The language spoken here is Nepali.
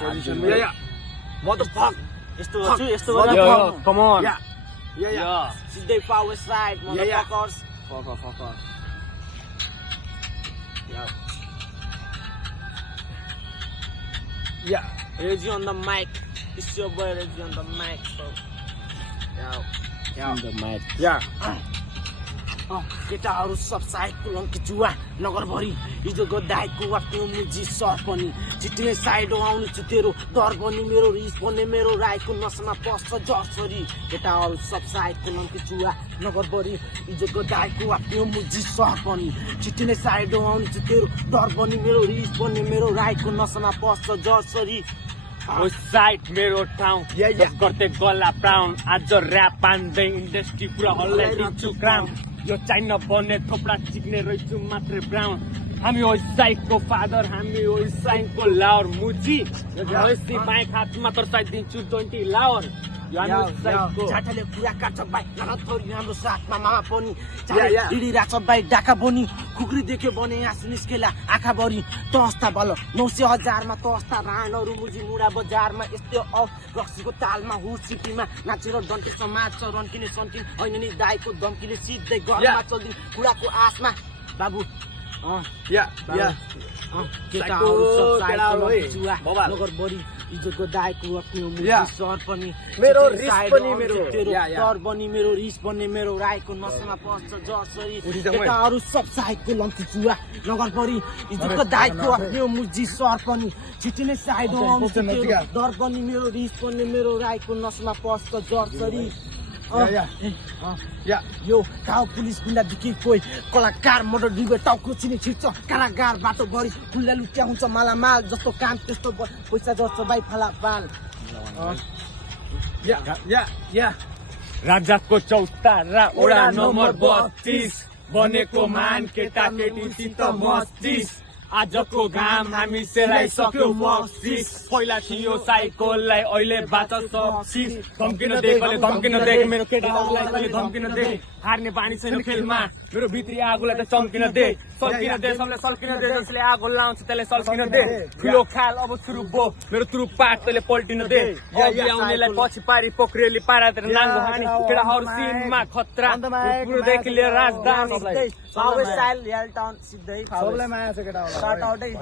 Yeah. Motherfuck. Come on. Yeah. Siddai power side, motherfuckers. Fuck. Yeah. Reggie on the mic. It's your boy Reggie on the mic. So, In the match. Yeah. केटाहरू सब साइडको लङ्की चुवा नगरभरि हिजो गदाएको आफ्नो मुजी सर पनि छिट्टै साइड आउनु छु तेरो डर पनि मेरो रिस पनि मेरो राईको नसमा पस्छ जसरी केटाहरू सब साइडको लङ्की चुवा नगरभरि हिजो गदाएको आफ्नो मुजी सर पनि छिट्टै साइड आउनु छु तेरो डर पनि मेरो रिस पनि मेरो राईको नसमा पस्छ जसरी उस साइड मेरो ठाउँ गर्दै गला प्राउन आज ऱ्याप पान्दै इन्डस्ट्री पुरा हल्लाइदिन्छु क्राउन यो चाइना बन्ने थोप्रा चिक्ने रहेछु मात्रै ब्राउन हामी हो साइडको फादर हामी हो साइडको लावर मुजी यो माइक हातमा तर्साइदिन्छु 20 लावर झाटाले पुरा काट्छ बाई नथोरी हाम्रो साथमा मामा पनि हिँडिरहेछ बाई डाका बनी खुक्री देख्यो भने आँसु निस्केला आँखाभरि तस्ता बल 900,000मा तस्ता रानहरू मुजी मुडा बजारमा यस्तो रक्सीको तालमा हुस सिटीमा नाचेर डन्टी समाज छ रन्किने सन्किन होइन नि दाईको धम्कीले सिधै घरमा चल्दिन कुराको आशमा बाबु केटाहरू सब साइडको नगरभरि हिजोको दाईको आफ्नो सर पनि मेरो रिस पनि मेरो डर पनि मेरो रिस पनि मेरो राईको नसमा पस्छ जसरी केटाहरू सब साइडको लम्की चुवा नगरभरि हिजोको दाईको आफ्नो मुजी सर पनि छिट्टै नै साइड आउँछ डर पनि मेरो रिस पनि मेरो राईको नसमा पस्छ जसरी यो गाउँ पुलिस गुण्डादेखि कोही कलाकार मोटर डुबे टाउको चिनी छिर्छ कारागार बाटो गरी खुल्ला लुट्या हुन्छ मालामाल जस्तो काम त्यस्तो पैसा जर्छ बाई फलापाल राजाको चौतारा ओडा नम्बर 32 बनेको मान केटाकेटीसित मस्तिस आजको घाम हामी सेलाइसक्यो मस्तिस पहिला थियो साइकललाई अहिले बाचा सक्सिस धम्किन देख मेरो केटाहरूलाई धम्किन दे हार्ने बानी छैन खेलमा मेरो भित्री आगोलाई त चम्किन दे सबलाई सल्किन दे जसले आगो लाउँछ त्यसले सल्किन दे ठुलो खाल अब सुरु बो मेरो तुरु पाट त्यसले पल्टिन दे अघि आउनेलाई पछि पारी पोखरेली पारातिर नाङ्गो हानी केटाहरू सिनमा खतरा पुरोदेखि लिएर राजधानी सबै स्टाइल हेल टाउन सिधै सबलाई माया छ केटाहरूलाई स्टार्ट आउटै